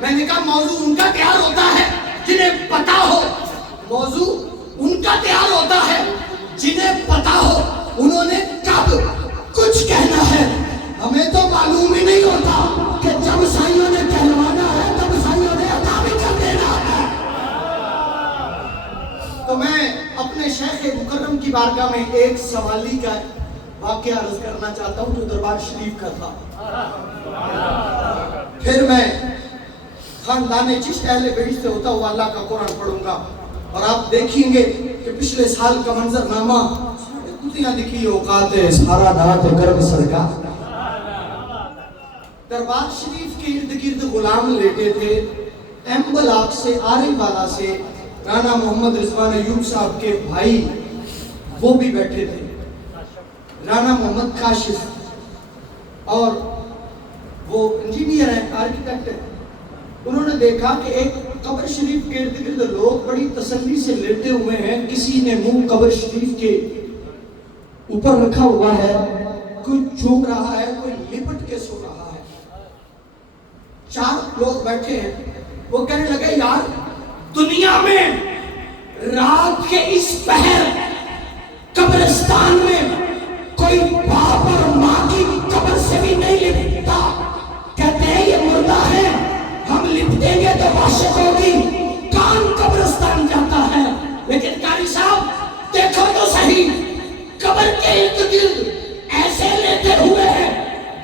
میں نے کہا موضوع ان کا تیار ہوتا ہے جنہیں پتا ہو، موضوع ان کا تیار ہوتا ہے جنہیں پتا ہو انہوں نے کب کچھ کہنا ہے. ہمیں تو معلوم ہی نہیں ہوتا کہ جب سائیوں نے کہلوانا ہے تب سائیوں نے عطا بھی کر دینا ہے. تو میں اپنے شیخ مکرم کی بارگاہ میں ایک سوالی کا واقعہ عرض کرنا چاہتا ہوں جو دربار شریف کا تھا. پھر میں خاندان چشت اہل بہشت سے ہوتا ہوا اللہ کا قرآن پڑھوں گا اور آپ دیکھیں گے کہ پچھلے سال کا منظرنامہ کتیاں دکھی اوقات سارا نات کرم صدقہ. دربار شریف کے ارد گرد غلام لیٹے تھے. ایم بلاک سے آری والا سے رانا محمد رضوان ایوب صاحب کے بھائی وہ بھی بیٹھے تھے، رانا محمد کاشف، اور وہ انجینئر ہیں، آرکیٹیکٹ ہیں. انہوں نے دیکھا کہ ایک قبر شریف کے ارد گرد لوگ بڑی تسلی سے لیٹے ہوئے ہیں، کسی نے منہ قبر شریف کے اوپر رکھا ہوا ہے، کوئی جھوم رہا ہے، کوئی لپٹ کے سو رہا ہے. 4 لوگ بیٹھے ہیں. وہ کہنے لگے یار دنیا میں رات کے اس پہر قبرستان میں کوئی باپ اور ماں کی قبر سے بھی نہیں لپٹتا. کہتے ہیں یہ مردہ ہے، ہم لپٹیں گے تو عاشق ہوگی، کون قبرستان جاتا ہے. لیکن قاری صاحب دیکھو تو صحیح، قبر کے ارد گرد ایسے لیٹے ہوئے ہیں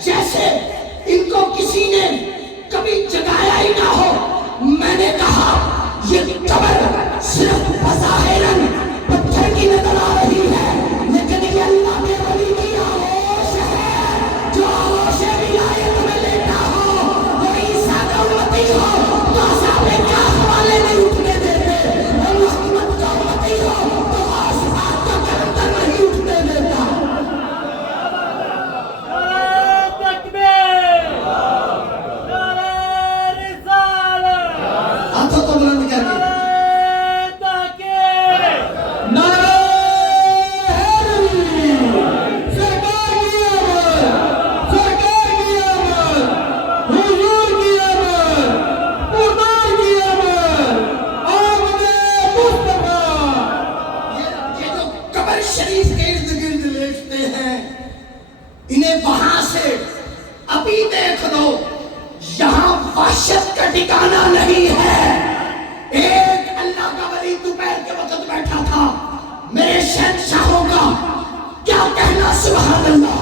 جیسے ان کو کسی نے کبھی جگایا ہی نہ ہو. میں نے کہا یہ قبر صرف بظاہراً پتھر کی نظر آ رہی ہے، لیکن یہ اللہ کے ولی کی آغوش ہے. جو آغوش ولایت میں لیٹا ہو وہ عیسیٰ کا امتی ہو تو اصحاب کہف والے نہیں اٹھنے دیتے، اور محمد کا امتی ہو تو آسمان کا کرندہ نہیں اٹھنے دیتا. انہیں وہاں سے ابھی دیکھ دو، یہاں وحشت کا ٹھکانہ نہیں ہے. ایک اللہ کا ولی دوپہر کے وقت بیٹھا تھا. میرے شہنشاہوں کا کیا کہنا سبحان اللہ.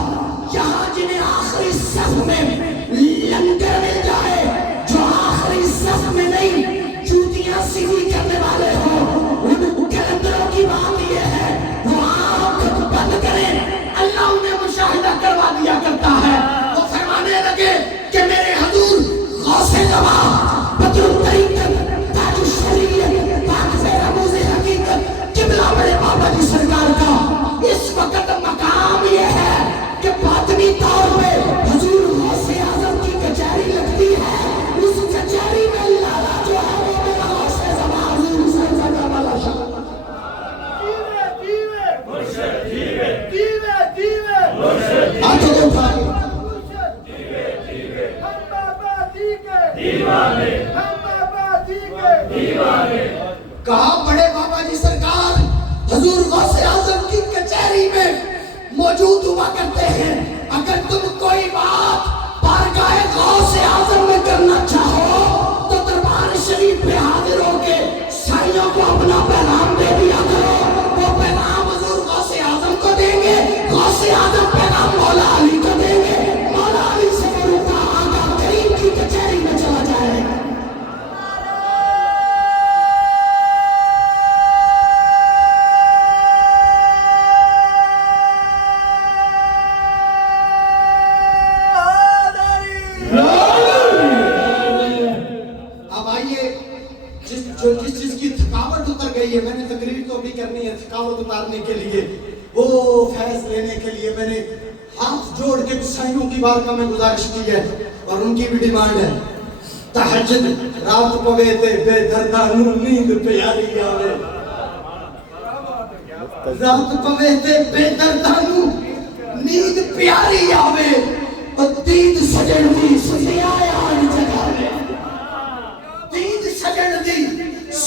یہاں جنہیں آخری صف میں لنگر مل جائے، جو آخری صف میں نہیں جوتیاں سیدھی کرنے والے ہوں، ان کلندروں کی بات یہ ہے وہ آنکھ بند کریں، اللہ انہیں مشاہدہ کروا دیا کرتا ہے. وہ فرمانے لگے کہ میرے حضور غوث زمان بدر الطریقت تاج الشریعت پاک سے رموز حقیقت قبلہ بڑے بابا جی سرکار کا اس وقت مقام یہ ہے کہ باطنی طور پہ حضور غوث اعظم کی کچہری لگتی ہے. اس کچہری میں لالا جو ہے وہ میرا غوث زمان حضور سرکار والا شاہ. کہا بڑے بابا جی سرکار حضور غوث اعظم کی کچہری میں موجود ہوا کرتے ہیں. اگر تم کوئی بات بارگاہ غوث اعظم میں کرنا چاہو تو دربار شریف پہ حاضر ہو کے سائیوں کو اپنا پیغام دے دیا کرو. وہ پیغام حضور غوث اعظم کو دیں گے، غوث اعظم پیغام مولا علی کو دیں گے، مولا علی سے روکا آقا کریم کی کچہری میں چلا جائے گا. اب آئیے جس چیز کی تھکاوٹ اتر گئی ہے، میں نے تقریر تو بھی کرنی ہے تھکاوٹ اتارنے کے لیے، وہ فیض لینے کے لیے میں نے ہاتھ جوڑ کے سائیوں کی بارگاہ میں گزارش کی ہے اور ان کی بھی ڈیمانڈ ہے. تہجد رات پوے تے بے دردانو نیند پیاری آوے، رات پوے تے بے دردانو نیند پیاری آوے، اور دید سجن دی سزیائے آن جگاوے.